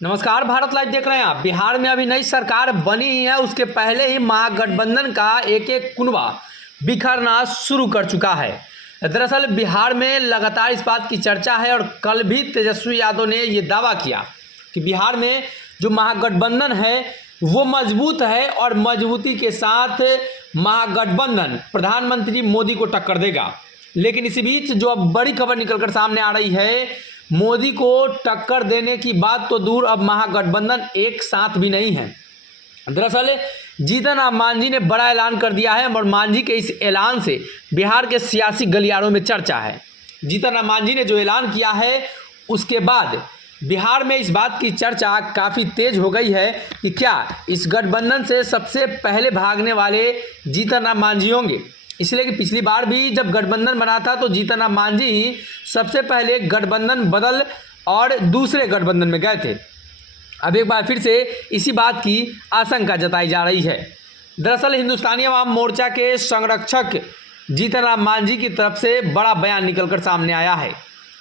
नमस्कार, भारत लाइव देख रहे हैं आप। बिहार में अभी नई सरकार बनी ही है, उसके पहले ही महागठबंधन का एक एक कुनबा बिखरना शुरू कर चुका है। दरअसल बिहार में लगातार इस बात की चर्चा है और कल भी तेजस्वी यादव ने ये दावा किया कि बिहार में जो महागठबंधन है वो मजबूत है और मजबूती के साथ महागठबंधन प्रधानमंत्री मोदी को टक्कर देगा। लेकिन इसी बीच जो अब बड़ी खबर निकलकर सामने आ रही है, मोदी को टक्कर देने की बात तो दूर, अब महागठबंधन एक साथ भी नहीं है। दरअसल जीतन राम मांझी ने बड़ा ऐलान कर दिया है और मांझी के इस ऐलान से बिहार के सियासी गलियारों में चर्चा है। जीतन राम मांझी ने जो ऐलान किया है उसके बाद बिहार में इस बात की चर्चा काफ़ी तेज हो गई है कि क्या इस गठबंधन से सबसे पहले भागने वाले जीतन राम मांझी होंगे। इसलिए कि पिछली बार भी जब गठबंधन बना था तो जीतन राम मांझी ही सबसे पहले गठबंधन बदल और दूसरे गठबंधन में गए थे। अब एक बार फिर से इसी बात की आशंका जताई जा रही है। दरअसल हिंदुस्तानी अवाम मोर्चा के संरक्षक जीतन राम मांझी की तरफ से बड़ा बयान निकलकर सामने आया है।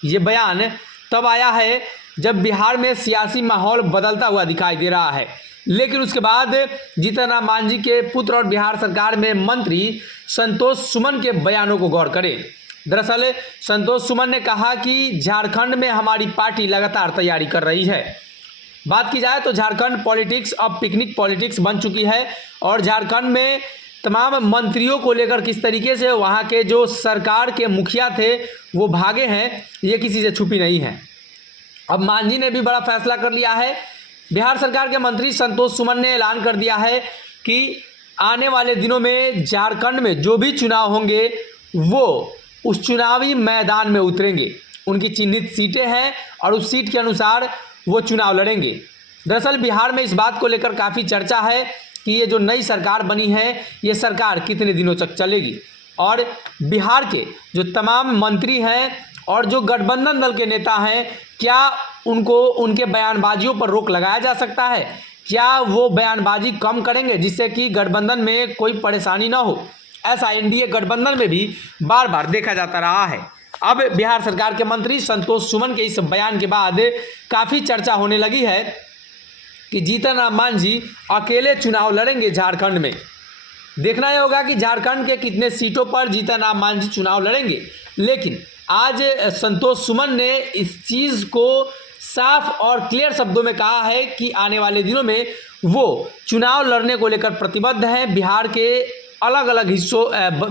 ये बयान तब आया है जब बिहार में सियासी माहौल बदलता हुआ दिखाई दे रहा है, लेकिन उसके बाद जीतन राम मांझी के पुत्र और बिहार सरकार में मंत्री संतोष सुमन के बयानों को गौर करें। दरअसल संतोष सुमन ने कहा कि झारखंड में हमारी पार्टी लगातार तैयारी कर रही है। बात की जाए तो झारखंड पॉलिटिक्स अब पिकनिक पॉलिटिक्स बन चुकी है और झारखंड में तमाम मंत्रियों को लेकर किस तरीके से वहाँ के जो सरकार के मुखिया थे वो भागे हैं, ये किसी से छुपी नहीं है। अब मांझी ने भी बड़ा फैसला कर लिया है। बिहार सरकार के मंत्री संतोष सुमन ने ऐलान कर दिया है कि आने वाले दिनों में झारखंड में जो भी चुनाव होंगे वो उस चुनावी मैदान में उतरेंगे। उनकी चिन्हित सीटें हैं और उस सीट के अनुसार वो चुनाव लड़ेंगे। दरअसल बिहार में इस बात को लेकर काफ़ी चर्चा है कि ये जो नई सरकार बनी है ये सरकार कितने दिनों तक चलेगी और बिहार के जो तमाम मंत्री हैं और जो गठबंधन दल के नेता हैं, क्या उनको उनके बयानबाजियों पर रोक लगाया जा सकता है? क्या वो बयानबाजी कम करेंगे जिससे कि गठबंधन में कोई परेशानी ना हो? ऐसा एनडीए गठबंधन में भी बार बार देखा जाता रहा है। अब बिहार सरकार के मंत्री संतोष सुमन के इस बयान के बाद काफ़ी चर्चा होने लगी है कि जीतन राम मांझी अकेले चुनाव लड़ेंगे झारखंड में। देखना यह होगा कि झारखंड के कितने सीटों पर जीतन राम मांझी चुनाव लड़ेंगे। लेकिन आज संतोष सुमन ने इस चीज़ को साफ और क्लियर शब्दों में कहा है कि आने वाले दिनों में वो चुनाव लड़ने को लेकर प्रतिबद्ध हैं। बिहार के अलग अलग हिस्सों,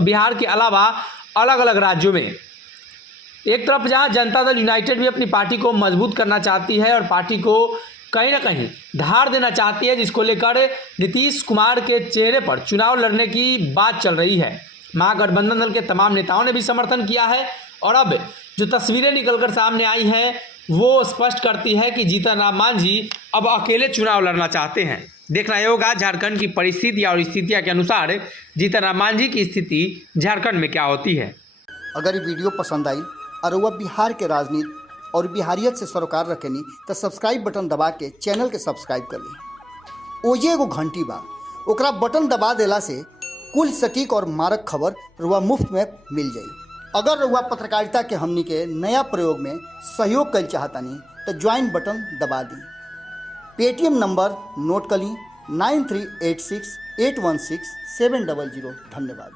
बिहार के अलावा अलग अलग राज्यों में एक तरफ जहां जनता दल यूनाइटेड भी अपनी पार्टी को मजबूत करना चाहती है और पार्टी को कहीं ना कहीं धार देना चाहती है, जिसको लेकर नीतीश कुमार के चेहरे पर चुनाव लड़ने की बात चल रही है। महागठबंधन दल के तमाम नेताओं ने भी समर्थन किया है और अब जो तस्वीरें निकलकर सामने आई हैं वो स्पष्ट करती है कि जीतन राम मांझी अब अकेले चुनाव लड़ना चाहते हैं। देखना ये होगा झारखंड की परिस्थिति और स्थितियां के अनुसार जीतन राम मांझी की स्थिति झारखंड में क्या होती है। अगर ये वीडियो पसंद आई और वह बिहार के राजनीति और बिहारियत से सरोकार रखेनी तो सब्सक्राइब बटन दबा के चैनल के सब्सक्राइब कर ली। ओजे एगो घंटी बा, ओकरा बटन दबा देला से कुल सटीक और मारक खबर रुआ मुफ्त में मिल जाई। अगर रुआ पत्रकारिता के हमनी के नया प्रयोग में सहयोग कर चाहतानी तो ज्वाइन बटन दबा दी। पेटीएम नंबर नोट कर ली 9386816700। धन्यवाद।